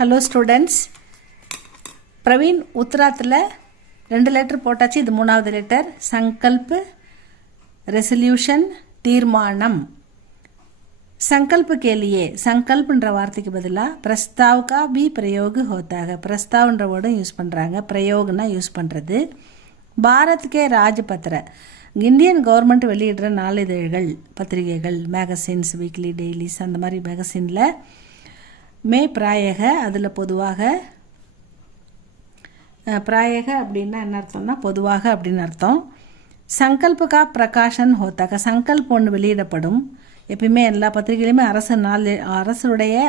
Hello students, Praveen உத்தராத்தில் 2 letter போட்டாச்சு. இது 3வது லெட்டர். संकल्प, रेसोल्यूशन, தீர்மானம். संकल्प के लिए संकल्पன்ற வார்த்தைக்கு பதிலாக प्रस्ताव का भी प्रयोग होता है. प्रस्तावன்ற வேர்டும் யூஸ் பண்ணுறாங்க. பிரயோகனா யூஸ் பண்ணுறது. பாரத் கே ராஜ்பத்ர, இந்தியன் கவர்மெண்ட் வெளியிடுற நாளிதழ்கள், பத்திரிகைகள், மேகசின்ஸ், வீக்லி, டெய்லிஸ், அந்த மாதிரி மேகசினில் மே பிராயக, அதில் பொதுவாக, பிராயக அப்படின்னா என்ன அர்த்தம்னா பொதுவாக அப்படின்னு அர்த்தம். சங்கல்பகா பிரகாஷன் ஹோத்தாக்க, சங்கல்ப் ஒன்று வெளியிடப்படும். எப்பயுமே எல்லா பத்திரிகையிலுமே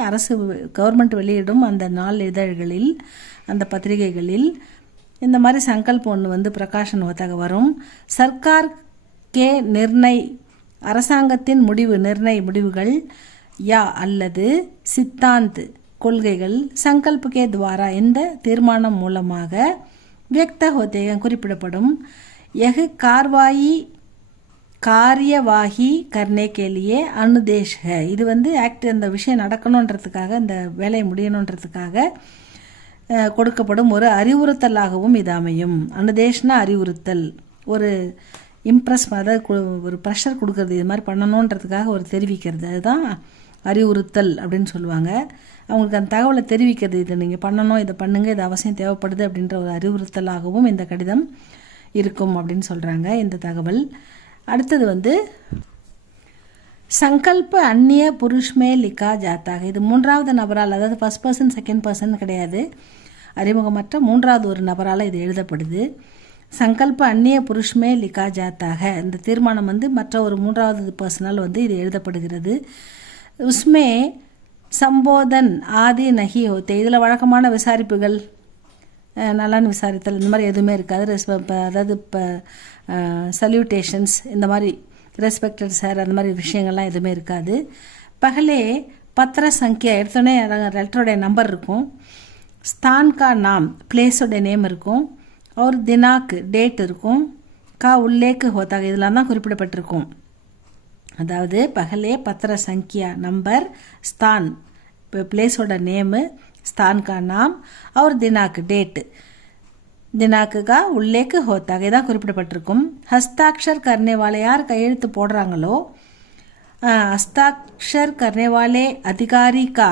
அரசு கவர்மெண்ட் வெளியிடும் அந்த நாள் இதழ்களில், அந்த பத்திரிகைகளில் இந்த மாதிரி சங்கல்ப் ஒன்று பிரகாஷன் ஹோத்தாக வரும். சர்க்கார் கே நிர்ணய், அரசாங்கத்தின் முடிவுகள், யா அல்லது சித்தாந்த் கொள்கைகள், சங்கல்ப் கே துவாரா இந்த தீர்மானம் மூலமாக வியக்த ஹோத்தே குறிப்பிடப்படும். யஹ் காரியவாஹி கர்னே கேலியே அனுதேஷ் ஹை, இது இந்த விஷயம் நடக்கணுன்றதுக்காக, இந்த வேலையை முடியணுன்றதுக்காக கொடுக்கப்படும் ஒரு அறிவுறுத்தலாகவும் இது அமையும். அனுதேஷ்னா அறிவுறுத்தல், ஒரு இம்ப்ரெஸ், அதாவது ஒரு ப்ரெஷர் கொடுக்கறது, இது மாதிரி பண்ணணுன்றதுக்காக ஒரு தெரிவிக்கிறது, அதுதான் அறிவுறுத்தல் அப்படின்னு சொல்லுவாங்க. அவங்களுக்கு அந்த தகவலை தெரிவிக்கிறது, இதை நீங்கள் பண்ணணும், இதை பண்ணுங்கள், இது அவசியம் தேவைப்படுது அப்படின்ற ஒரு அறிவுறுத்தலாகவும் இந்த கடிதம் இருக்கும் அப்படின்னு சொல்கிறாங்க இந்த தகவல். அடுத்தது சங்கல்ப அந்நிய புருஷ்மே லிக்கா ஜாத்தாக, இது 3வது நபரால், அதாவது ஃபர்ஸ்ட் பர்சன் செகண்ட் பர்சன் கிடையாது, அறிமுகமற்ற 3வது ஒரு நபரால் இது எழுதப்படுது. சங்கல்ப அந்நிய புருஷ்மே லிக்கா ஜாத்தாக, இந்த தீர்மானம் மற்ற ஒரு 3வது பர்சனால் இது எழுதப்படுகிறது. உஸ்மே சம்போதன் ஆதி நகி ஹோத்தே, இதில் வழக்கமான விசாரிப்புகள், நலன் விசாரித்தல், இந்த மாதிரி எதுவுமே இருக்காது. அதாவது இப்போ சல்யூட்டேஷன்ஸ், இந்த மாதிரி ரெஸ்பெக்டட் சார், அந்த மாதிரி விஷயங்கள்லாம் எதுவுமே இருக்காது. பகலே பத்திர சங்கியா, எடுத்தோடனே லெட்டருடைய நம்பர் இருக்கும். ஸ்தான் கா நாம், பிளேஸோடைய நேம் இருக்கும். ஒரு தினாக்கு, டேட் இருக்கும். கா உல்லேக்கு ஹோத்தாக, இதெல்லாம் தான் குறிப்பிடப்பட்டிருக்கும். அதாவது பகலே பத்திர சங்கியா நம்பர், ஸ்தான் பிளேஸோட நேமு, ஸ்தான் கா நாம், और தினாக்கு டேட்டு, தினாக்கு கா உல்லேக்கு ஹோத்தாக, இதான் குறிப்பிடப்பட்டிருக்கும். ஹஸ்தாக்ஷர் கர்னேவாலே, யார் கையெழுத்து போடுறாங்களோ, ஹஸ்தாக்ஷர் கர்னேவாலே அதிகாரி கா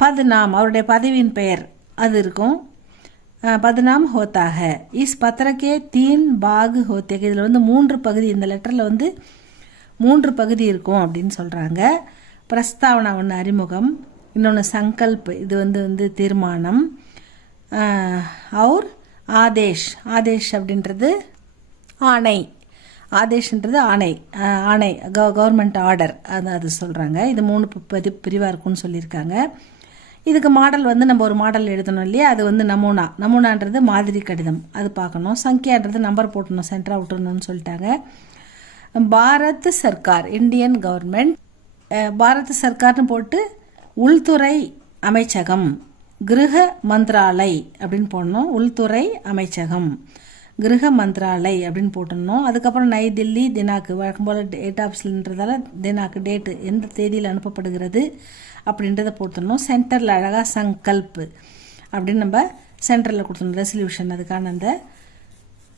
பத்நாம், அவருடைய பதவியின் பெயர் அது இருக்கும். பத்நாம் ஹோத்தாக. இஸ் பத்திரக்கே 3 பாக் ஹோத்தே, இதில் 3 பகுதி, இந்த லெட்டரில் 3 பகுதி இருக்கும் அப்படின்னு சொல்கிறாங்க. பிரஸ்தாவனா ஒன்று அறிமுகம், இன்னொன்று சங்கல்ப், இது தீர்மானம், और ஆதேஷ், ஆதேஷ் அப்படின்றது ஆணை, ஆதேஷ்ன்றது ஆணை, கவர்மெண்ட் ஆர்டர், அது சொல்கிறாங்க. இது 3 பிரிவாக இருக்குன்னு சொல்லியிருக்காங்க. இதுக்கு மாடல் நம்ம ஒரு மாடல் எழுதணும் இல்லையா, அது நமூனான்றது மாதிரி கடிதம், அது பார்க்கணும். சங்கியான்றது நம்பர் போட்டணும், சென்டராக விட்டுறணும்னு சொல்லிட்டாங்க. பாரத் சர்க்கார், இந்தியன் கவர்மெண்ட், பாரத் சர்க்கார்னு போட்டு உள்துறை அமைச்சகம், கிருஹ மந்திராலை அப்படின்னு போடணும். உள்துறை அமைச்சகம், கிருஹ மந்திராலை அப்படின்னு போட்டணும். அதுக்கப்புறம் நை தில்லி தினாக்கு, வழக்கம் போல் டேட் ஆஃப்ஸ்ன்றதால தினாக்கு, டேட்டு, எந்த தேதியில் அனுப்பப்படுகிறது அப்படின்றத போட்டுடணும். சென்டரில் அழகாக சங்கல்ப் அப்படின்னு நம்ம சென்டரில் கொடுத்துடணும். ரெசல்யூஷன், அதுக்கான அந்த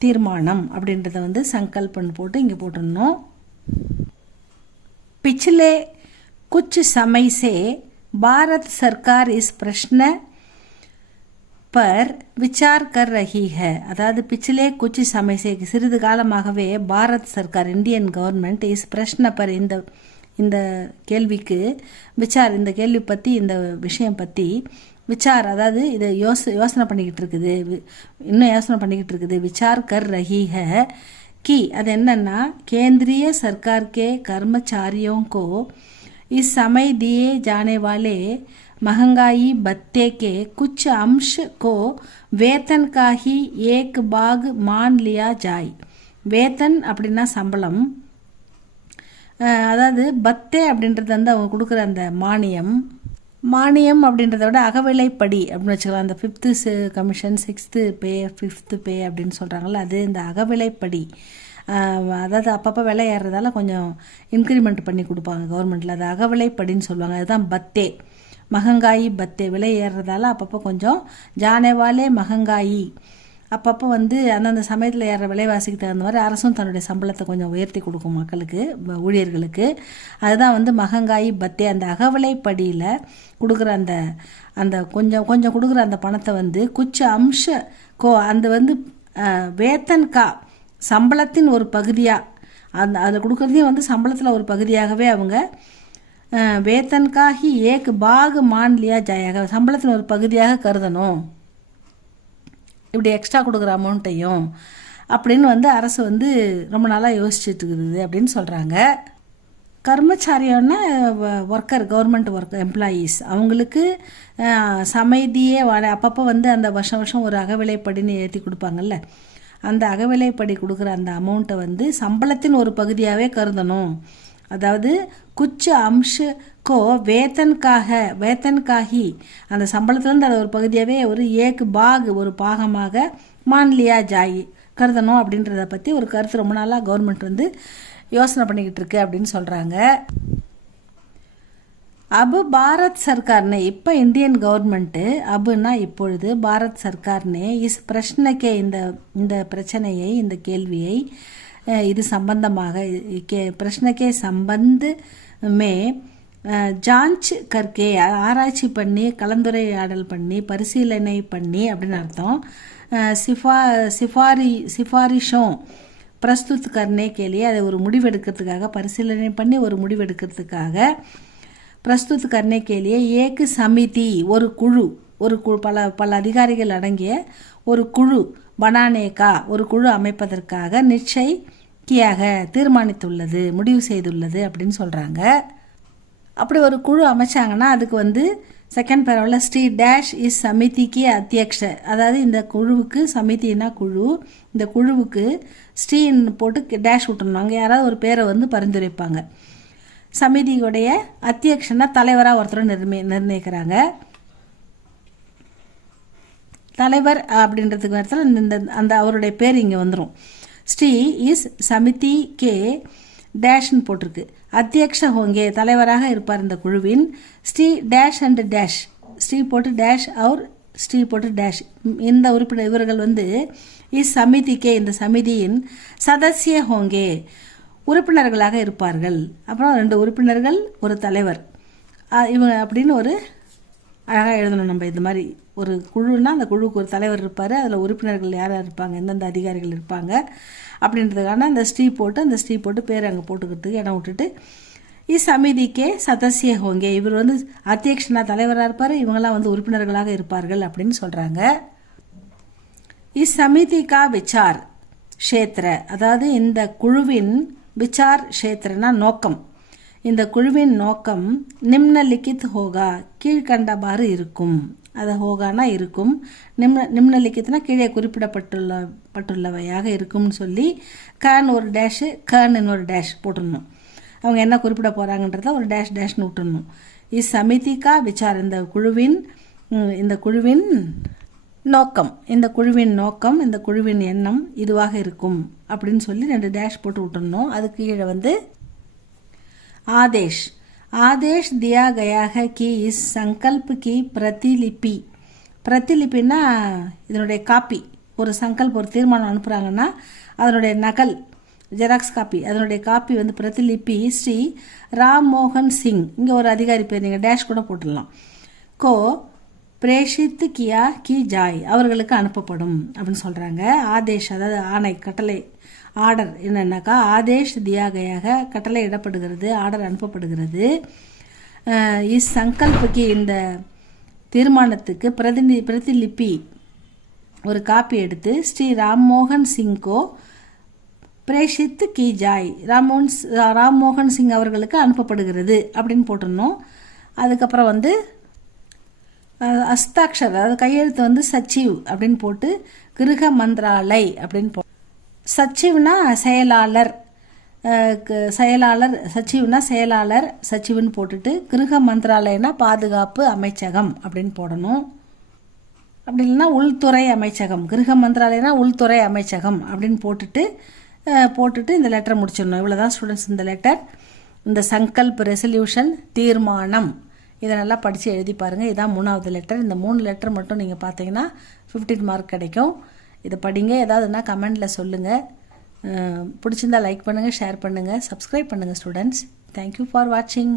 தீர்மானம் அப்படின்றத சங்கல்ப்னு போட்டு இங்கே போட்டுடணும். पिछले कुछ समय से भारत सरकार इस प्रश्न पर विचार कर रही है. அதாவது பிச்சிலே குச்சி சமயசே, சிறிது காலமாகவே பாரத் சர்க்கார், இந்தியன் கவர்மெண்ட், இஸ் பிரஷ்ன பர், இந்த கேள்விக்கு விசார், இந்த கேள்வி பற்றி, இந்த விஷயம் பற்றி விசார், அதாவது இதை யோசனை பண்ணிக்கிட்டு இருக்குது, இன்னும் யோசனை பண்ணிக்கிட்டு இருக்குது. விசார் கர் ரஹி ஹை कि அது என்னன்னா, केंद्रीय सरकार के कर्मचारियों को इस समय दिए जाने वाले महंगाई भत्ते के कुछ अंश को वेतन का ही एक भाग मान लिया जाए. வேத்தன் அப்படின்னா சம்பளம், அதாவது பத்தே அப்படின்றது அவங்க கொடுக்குற அந்த மானியம் அப்படின்றத விட அகவிலைப்படி அப்படின்னு வச்சுக்கலாம். அந்த 5th கமிஷன், 6th பே, 5th பே அப்படின்னு சொல்கிறாங்கல்ல, அது இந்த அகவிலைப்படி, அதாவது அப்பப்போ விலை ஏறுறதால கொஞ்சம் இன்க்ரிமெண்ட் பண்ணி கொடுப்பாங்க கவர்மெண்ட்டில், அது அகவிலைப்படின்னு சொல்லுவாங்க. அதுதான் பத்தே. மகங்காயி பத்தே, விலை ஏறுறதால அப்பப்போ கொஞ்சம் ஜானேவாலே மகங்காயி, அப்பப்போ வந்து அந்தந்த சமயத்தில் ஏற விலைவாசிக்கு தகுந்த மாதிரி அரசும் தன்னுடைய சம்பளத்தை கொஞ்சம் உயர்த்தி கொடுக்கும் மக்களுக்கு, ஊழியர்களுக்கு. அதுதான் வந்து மகங்காயி பத்தே. அந்த அகவிலைப்படியில் கொடுக்குற அந்த அந்த கொஞ்சம் கொஞ்சம் கொடுக்குற அந்த பணத்தை வந்து குச்ச அம்ச அந்த வந்து வேத்தன்கா, சம்பளத்தின் ஒரு பகுதியாக, அதில் கொடுக்குறதையும் வந்து சம்பளத்தில் ஒரு பகுதியாகவே அவங்க வேத்தன்காகி ஏக் பாக் மான்லியா ஜாயாக, சம்பளத்தின் ஒரு பகுதியாக கருதணும், இப்படி எக்ஸ்ட்ரா கொடுக்குற அமௌண்ட்டையும் அப்படின்னு வந்து அரசு வந்து ரொம்ப நாளாக யோசிச்சுட்டு இருக்குது அப்படின்னு சொல்கிறாங்க. கர்மச்சாரியோன்னா ஒர்க்கர், கவர்மெண்ட் எம்ப்ளாயீஸ், அவங்களுக்கு சமைதியே அப்பப்போ வந்து அந்த வருஷம் ஒரு அகவிலைப்படின்னு ஏற்றி கொடுப்பாங்கல்ல, அந்த அகவிலைப்படி கொடுக்குற அந்த அமௌண்ட்டை வந்து சம்பளத்தின் ஒரு பகுதியாகவே கருதணும். அதாவது குச்ச அம்ஷக்கோ வேத்தன்காகி, அந்த சம்பளத்துலேருந்து அதை ஒரு பகுதியாகவே ஒரு ஏக் பாக், ஒரு பாகமாக மான்லியா ஜாயி கருதணும் அப்படின்றத பற்றி ஒரு கருத்து ரொம்ப நாளாக கவர்மெண்ட் வந்து யோசனை பண்ணிக்கிட்டு இருக்கு அப்படின்னு சொல்கிறாங்க. அபு பாரத் சர்க்கார்னே, இப்போ இந்தியன் கவர்மெண்ட்டு, அபுன்னா இப்பொழுது, பாரத் சர்க்கார்னே இஸ் பிரச்சனைக்கே, இந்த பிரச்சனையை, இந்த கேள்வியை, இது சம்பந்தமாக பிரச்சனைக்கே சம்பந்து ஜான்ச் கர்க்கே, ஆராய்ச்சி பண்ணி, கலந்துரையாடல் பண்ணி, பரிசீலனை பண்ணி அப்படின்னு அர்த்தம். சிஃபாரிஷோं பிரஸ்துத் கர்னே கேலியே, அதை ஒரு முடிவெடுக்கிறதுக்காக, பரிசீலனை பண்ணி ஒரு முடிவெடுக்கிறதுக்காக, பிரஸ்துத் கர்னே கேலியே ஏக்கு சமிதி, ஒரு குழு, பல அதிகாரிகள் அடங்கிய ஒரு குழு, பனானேகா, ஒரு குழு அமைப்பதற்காக நிச்சயிக்கியாக தீர்மானித்துள்ளது, முடிவு செய்துள்ளது அப்படின்னு சொல்கிறாங்க. அப்படி ஒரு குழு அமைச்சாங்கன்னா அதுக்கு வந்து செகண்ட் பேராவில் ஸ்ரீ டேஷ் இஸ் சமிதிக்கு அத்தியக்ஷ, அதாவது இந்த குழுவுக்கு, சமிதினா குழு, இந்த குழுவுக்கு ஸ்ரீன்னு போட்டு டேஷ் விட்டுருணும், அங்கே யாராவது ஒரு பேரை வந்து பரிந்துரைப்பாங்க. சமிதியுடைய அத்தியக்ஷனா தலைவராக ஒருத்தர் நிர்ணயிக்கிறாங்க. தலைவர் அப்படின்றதுக்கு நேரத்தில் அந்த அவருடைய பேர் இங்கே வந்துடும். ஸ்ரீ இஸ் சமிதி கே டேஷ்னு போட்டிருக்கு. அத்தியக்ஷ ஹோங்கே, தலைவராக இருப்பார் இந்த குழுவின். Shri dash and dash, Shri போட்டு டேஷ் அவர் ஸ்ரீ போட்டு டேஷ், இந்த உறுப்பினர் இவர்கள் வந்து இஸ் சமிதிக்கே, இந்த சமிதியின் சதஸ்ய ஹோங்கே, உறுப்பினர்களாக இருப்பார்கள். அப்புறம் 2 உறுப்பினர்கள், ஒரு தலைவர், இவங்க அப்படின்னு ஒரு அழகாக எழுதணும் நம்ம. இந்த மாதிரி ஒரு குழுன்னா அந்த குழுவுக்கு ஒரு தலைவர் இருப்பார், அதில் உறுப்பினர்கள் யார் இருப்பாங்க, எந்தெந்த அதிகாரிகள் இருப்பாங்க அப்படின்றதுக்கான அந்த ஸ்ரீ போட்டு பேர் அங்கே போட்டுக்கிறதுக்கு இடம் விட்டுட்டு சமிதிக்கே சதஸ்ய ஹோங்கே, இவர் வந்து அத்தியக்ஷனா தலைவராக இருப்பார், இவங்கெல்லாம் வந்து உறுப்பினர்களாக இருப்பார்கள் அப்படின்னு சொல்கிறாங்க. சமிதி கா விசார் க்ஷேத்திர, அதாவது இந்த குழுவின் விசார் க்ஷேத்திரனா நோக்கம், இந்த குழுவின் நோக்கம் நிம்னலிக்கித் ஹோகா, கீழ்கண்டவாறு இருக்கும். அது ஹோகானா இருக்கும், நிம்னலிக்கித்னா கீழே குறிப்பிடப்பட்டுள்ளவையாக இருக்கும்னு சொல்லி கன் ஒரு டேஷு, கன் ஒரு டேஷ் போட்டுடணும். அவங்க என்ன குறிப்பிட போகிறாங்கன்றத ஒரு டேஷ் டேஷ்னு விட்டுடணும். சமிதிக்கா விசார், இந்த குழுவின் நோக்கம், இந்த குழுவின் எண்ணம் இதுவாக இருக்கும் அப்படின்னு சொல்லி 2 டேஷ் போட்டு விட்டுடணும். அதுக்கு கீழே வந்து आदेश दिया गया है कि इस संकल्प की प्रतिलिपिना இதனுடைய காப்பி, ஒரு சங்கல்ப், ஒரு தீர்மானம் அனுப்புகிறாங்கன்னா அதனுடைய நகல், ஜெராக்ஸ் காப்பி, அதனுடைய காப்பி வந்து பிரதிலிப்பி ஸ்ரீ ராம் மோகன் சிங், இங்கே ஒரு அதிகாரி பேர் நீங்கள் டேஷ் கூட போட்டுடலாம், கோ பிரேஷித் கியா கி ஜாய், அவர்களுக்கு அனுப்பப்படும் அப்படின்னு சொல்கிறாங்க. ஆதேஷ் அதாவது ஆணை, கட்டளை, ஆர்டர் என்னன்னாக்கா ஆதேஷ் தியாகையாக கட்டளை இடப்படுகிறது, ஆர்டர் அனுப்பப்படுகிறது. சங்கல்புக்கு, இந்த தீர்மானத்துக்கு பிரதிலிப்பி, ஒரு காப்பி எடுத்து ஸ்ரீ ராம்மோகன் சிங்கோ பிரேஷித் கி ஜாய், ராம்மோகன் சிங் அவர்களுக்கு அனுப்பப்படுகிறது அப்படின்னு போட்டுடணும். அதுக்கப்புறம் வந்து அஸ்தாக்ஷர், அதாவது கையெழுத்து வந்து சச்சிவ் அப்படின்னு போட்டு கிருக மந்திராலய் அப்படின்னு சச்சிவ்னா செயலாளர், சச்சிவ்னா செயலாளர், சச்சிவ்னு போட்டுட்டு கிருக மந்திராலயனா பாதுகாப்பு அமைச்சகம் அப்படின்னு போடணும். அப்படி இல்லைன்னா உள்துறை அமைச்சகம், கிருக மந்திராலயனா உள்துறை அமைச்சகம் அப்படின்னு போட்டுட்டு இந்த லெட்டரை முடிச்சிடணும். இவ்வளோதான் ஸ்டூடெண்ட்ஸ் இந்த லெட்டர். இந்த சங்கல்ப் ரெசல்யூஷன் தீர்மானம் இதை நல்லா படித்து எழுதி பாருங்கள். இதான் 3வது லெட்டர். இந்த 3 லெட்டர் மட்டும் நீங்கள் பார்த்தீங்கன்னா 15 மார்க் கிடைக்கும். இதை படிங்க. ஏதாவதுன்னா கமெண்டில் சொல்லுங்கள். பிடிச்சிருந்தால் லைக் பண்ணுங்கள், ஷேர் பண்ணுங்கள், சப்ஸ்கிரைப் பண்ணுங்கள் ஸ்டூடெண்ட்ஸ். தேங்க்யூ ஃபார் வாட்சிங்.